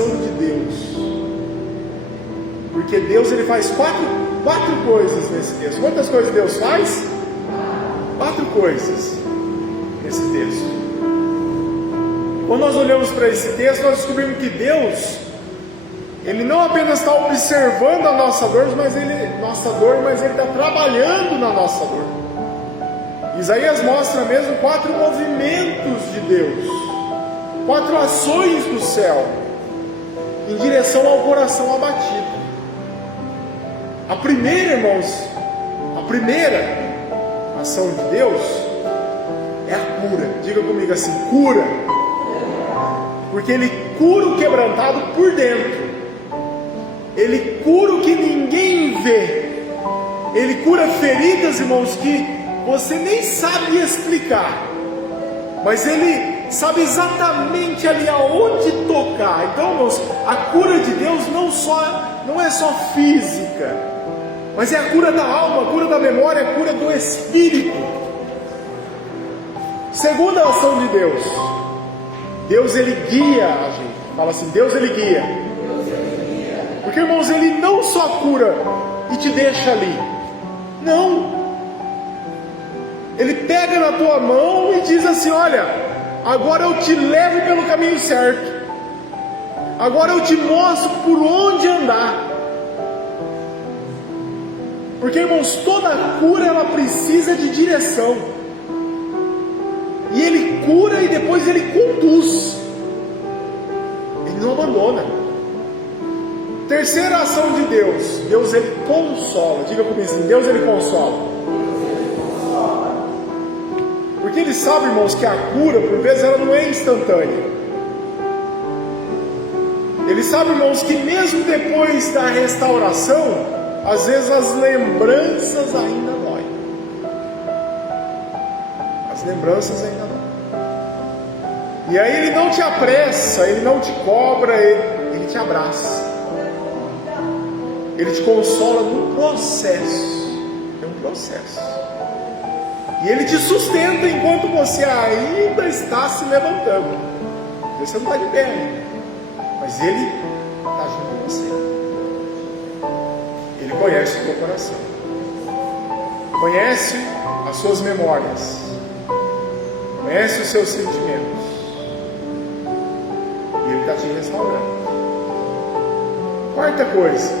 ação de Deus. Porque Deus ele faz quatro coisas nesse texto. Quantas coisas Deus faz? 4 coisas nesse texto. Quando nós olhamos para esse texto, nós descobrimos que Deus, Ele não apenas está observando a nossa dor, mas Ele está trabalhando na nossa dor. Isaías mostra mesmo 4 movimentos de Deus, 4 ações do céu, em direção ao coração abatido. A primeira, irmãos, a primeira ação de Deus é a cura. Diga comigo assim: cura. Porque Ele cura o quebrantado por dentro. Ele cura o que ninguém vê. Ele cura feridas, irmãos, que você nem sabe explicar, mas Ele sabe exatamente ali aonde tocar. Então, irmãos, a cura de Deus não é só física, mas é a cura da alma, a cura da memória, a cura do espírito. Segunda ação de Deus, Deus ele guia a gente. Fala assim: Deus ele guia. Porque, irmãos, Ele não só cura e te deixa ali. Não. Ele pega na tua mão e diz assim: olha, agora eu te levo pelo caminho certo. Agora eu te mostro por onde andar. Porque, irmãos, toda cura ela precisa de direção. E Ele cura e depois Ele conduz. Ele não abandona. Terceira ação de Deus, Deus ele consola. Diga comigo assim: Deus ele consola. Porque Ele sabe, irmãos, que a cura por vezes ela não é instantânea. Ele sabe, irmãos, que mesmo depois da restauração, às vezes as lembranças ainda doem. As lembranças ainda doem. E aí Ele não te apressa, Ele não te cobra, Ele te abraça. Ele te consola no processo. É um processo. E Ele te sustenta enquanto você ainda está se levantando. Você não está de pé ainda, mas Ele está junto com você. Ele conhece o teu coração, conhece as suas memórias, conhece os seus sentimentos, e Ele está te restaurando. Quarta coisa,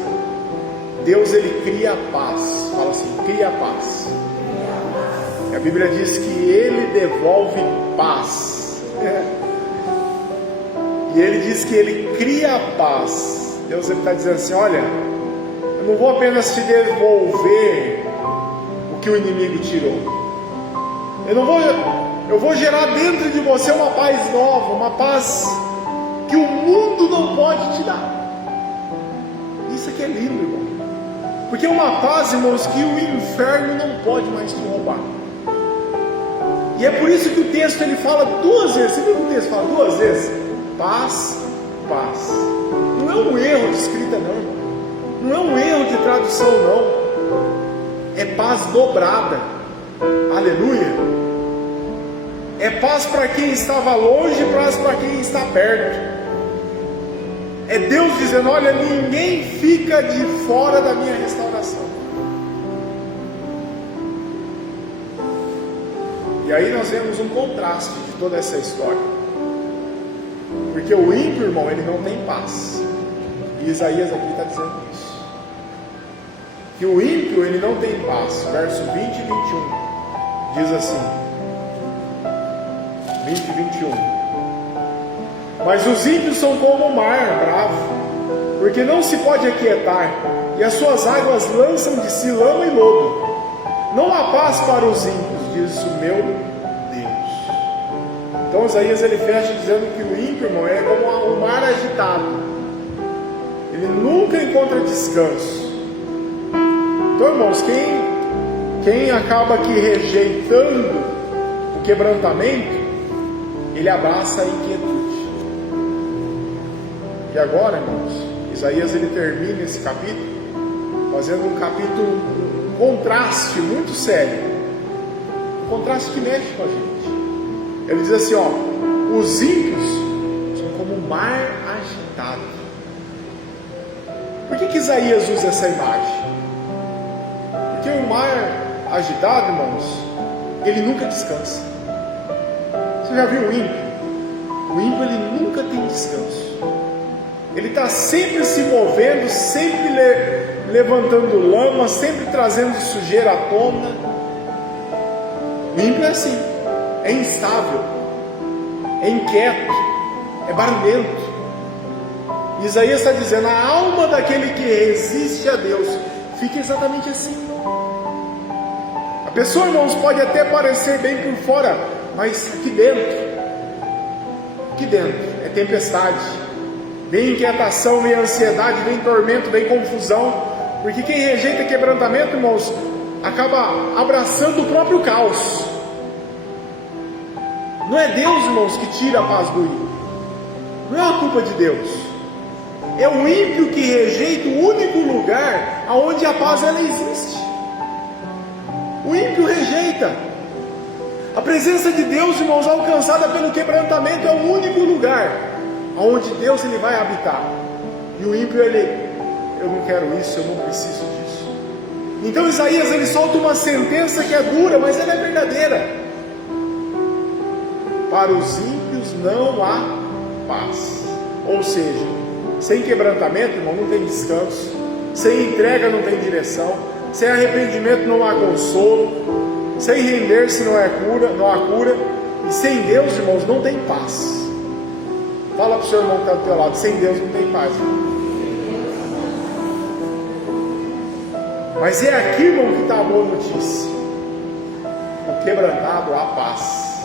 Deus ele cria a paz. Fala assim: cria a paz. A Bíblia diz que Ele devolve paz. E Ele diz que Ele cria a paz. Deus ele está dizendo assim: olha, eu não vou apenas te devolver o que o inimigo tirou. Eu vou gerar dentro de você uma paz nova, uma paz que o mundo não pode te dar. Isso aqui é lindo, irmão. Porque é uma paz, irmãos, que o inferno não pode mais te roubar. E é por isso que o texto ele fala 2 vezes. Você viu que o texto fala 2 vezes? Paz, paz. Não é um erro de escrita, não, irmão. Não é um erro de tradução, não. É paz dobrada. Aleluia. É paz para quem estava longe, paz para quem está perto. É Deus dizendo: olha, ninguém fica de fora da minha restauração. E aí nós vemos um contraste de toda essa história. Porque o ímpio, irmão, ele não tem paz. E Isaías aqui está dizendo isso. Que o ímpio, ele não tem paz. Verso 20 e 21. Diz assim. 20 e 21. Mas os ímpios são como o mar bravo, porque não se pode aquietar, e as suas águas lançam de si lama e lodo. Não há paz para os ímpios, diz o meu Deus. Então Isaías ele fecha dizendo que o ímpio, irmão, é como o mar agitado. Ele nunca encontra descanso. Então, irmãos, quem acaba aqui rejeitando o quebrantamento, ele abraça a inquietude. E agora, irmãos, Isaías ele termina esse capítulo fazendo um capítulo, um contraste muito sério, um contraste que mexe com a gente. Ele diz assim: ó, os ímpios são como o mar agitado. que Isaías usa essa imagem? Porque o mar agitado, irmãos, ele nunca descansa. Você já viu o ímpio? O ímpio, ele nunca tem descanso. Ele está sempre se movendo, sempre levantando lama, sempre trazendo sujeira à tona. O ímpio é assim, é instável, é inquieto, é barulhento. Isaías está dizendo, a alma daquele que resiste a Deus fica exatamente assim. A pessoa, irmãos, pode até parecer bem por fora, mas aqui dentro é tempestade, vem inquietação, vem ansiedade, vem tormento, vem confusão, porque quem rejeita quebrantamento, irmãos, acaba abraçando o próprio caos. Não é Deus, irmãos, que tira a paz do ímpio, não é a culpa de Deus, é o ímpio que rejeita o único lugar onde a paz ela existe. O ímpio rejeita a presença de Deus, irmãos, alcançada pelo quebrantamento, é o único lugar onde Deus ele vai habitar. E o ímpio, eu não quero isso, eu não preciso disso. Então Isaías ele solta uma sentença que é dura, mas ela é verdadeira. Para os ímpios não há paz. Ou seja, sem quebrantamento, irmão, não tem descanso. Sem entrega não tem direção. Sem arrependimento não há consolo. Sem render-se não há cura. E sem Deus, irmãos, não tem paz. Fala para o seu irmão que está do teu lado, sem Deus não tem paz. Mas é aqui, irmão, que está a boa notícia. O quebrantado há paz.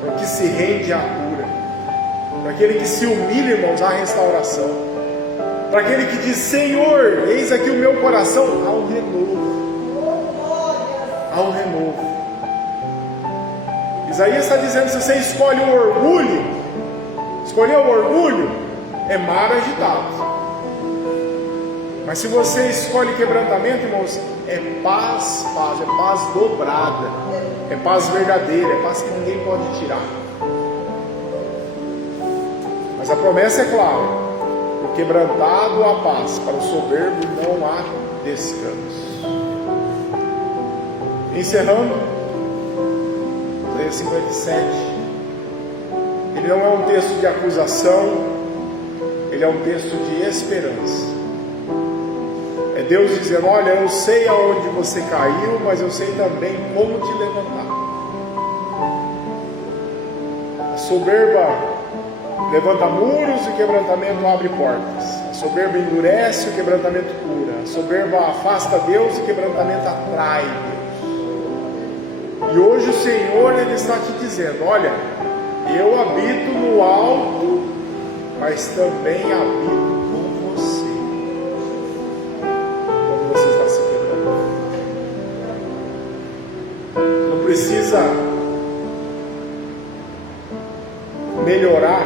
Para o que se rende à cura. Para aquele que se humilha, irmãos, há restauração. Para aquele que diz, Senhor, eis aqui o meu coração, há um renovo. Há um renovo. Isaías está dizendo, se você escolhe o orgulho, escolher o orgulho, é mar agitado. Mas se você escolhe quebrantamento, irmãos, é paz, é paz dobrada, é paz verdadeira, é paz que ninguém pode tirar. Mas a promessa é clara, o quebrantado há paz, para o soberbo não há descanso. Encerrando, Isaías 57, ele não é um texto de acusação, ele é um texto de esperança. É Deus dizendo, olha, eu sei aonde você caiu, mas eu sei também como te levantar. A soberba levanta muros e o quebrantamento abre portas. A soberba endurece, o quebrantamento cura. A soberba afasta Deus e o quebrantamento atrai Deus. E hoje o Senhor ele está te dizendo, olha, eu habito no alto, mas também habito com você. Quando você está se quebrando, não precisa melhorar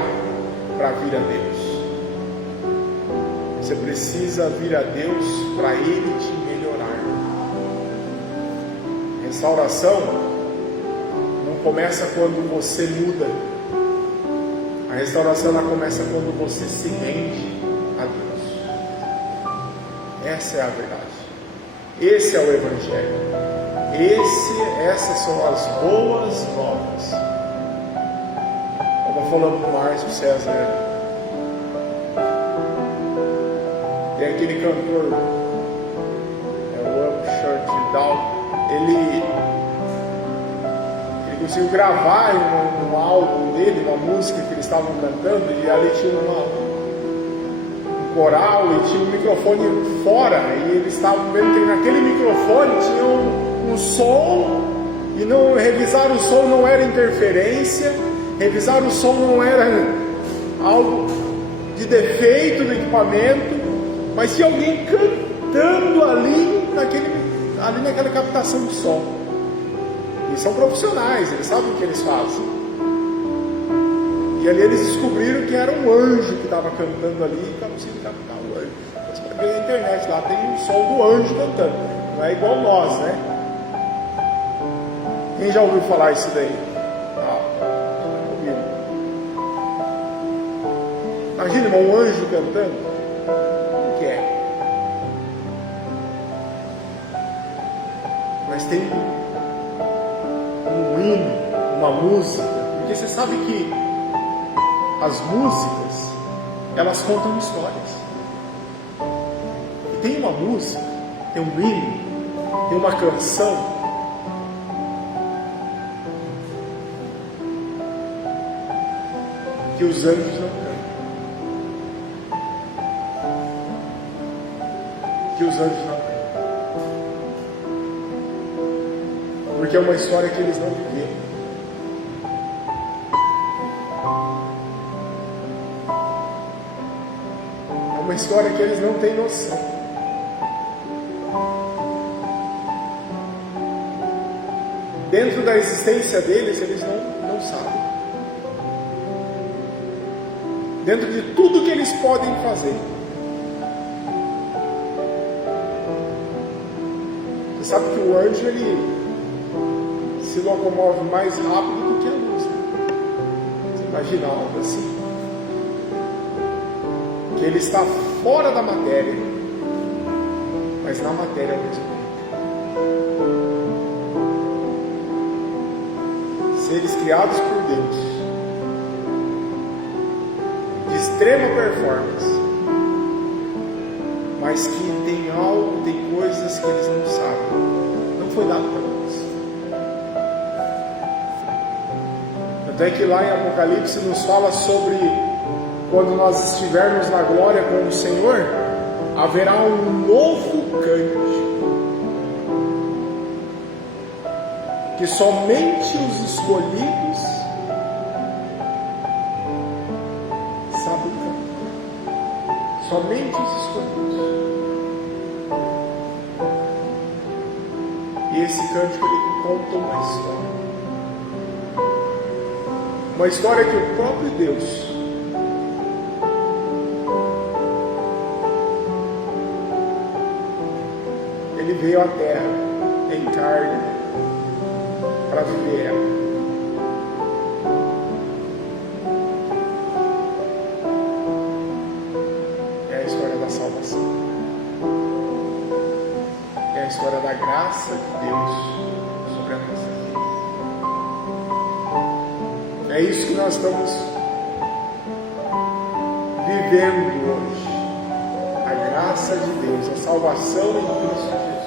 para vir a Deus. Você precisa vir a Deus para Ele te melhorar. Restauração não começa quando você muda. A restauração ela começa quando você se rende a Deus. Essa é a verdade. Esse é o Evangelho. Essas são as boas novas. Estava falando com o Márcio César. Tem aquele cantor, o Upshurt Down. Ele conseguiu gravar um álbum dele, uma música que eles estavam cantando, e ali tinha um coral e tinha um microfone fora, e eles estavam vendo que naquele microfone tinha um som, e não revisar o som não era interferência, revisar o som não era algo de defeito do equipamento, mas tinha alguém cantando ali naquela captação de som. Eles são profissionais, eles sabem o que eles fazem. E ali eles descobriram que era um anjo que estava cantando ali e estava conseguindo captar o anjo. Você pode ver na internet, lá tem o som do anjo cantando. Não é igual nós, né? Quem já ouviu falar isso daí? Imagina, irmão, um anjo cantando. O que é? mas tem um hino, uma música, porque você sabe que as músicas, elas contam histórias. E tem uma música, tem um hino, tem uma canção que os anjos não cantam. Que os anjos não cantam. Porque é uma história que eles não viveram. É uma história que eles não têm noção. Dentro da existência deles, eles não sabem. Dentro de tudo que eles podem fazer. Você sabe que o anjo, ele se locomove mais rápido do que a luz. Você imagina algo assim? Que ele está fora da matéria, mas na matéria ao mesmo tempo. Seres criados por Deus, de extrema performance, mas que tem algo, tem coisas que eles não sabem. Não foi dado para nós. Tanto é que lá em Apocalipse nos fala sobre quando nós estivermos na glória com o Senhor, haverá um novo cântico que somente os escolhidos sabem cantar. Somente os escolhidos. E esse cântico, ele conta uma história. Uma história que o próprio Deus ele veio à terra em carne para viver ela. É a história da salvação. É a história da graça de Deus sobre a nossa vida. É isso que nós estamos vivendo hoje. A graça de Deus, a salvação em Cristo Jesus.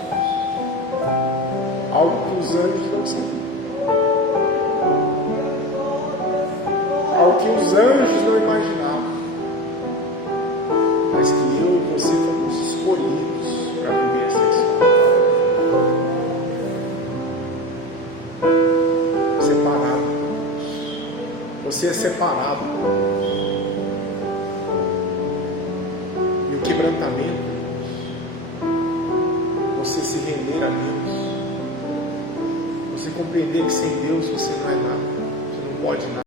Algo que os anjos não sabiam. Algo que os anjos não imaginavam. Mas que eu e você fomos escolhidos para viver essa história. Separado por Deus. Você é separado por Deus. E o quebrantamento, você se render a Deus, você compreender que sem Deus você não é nada, você não pode nada.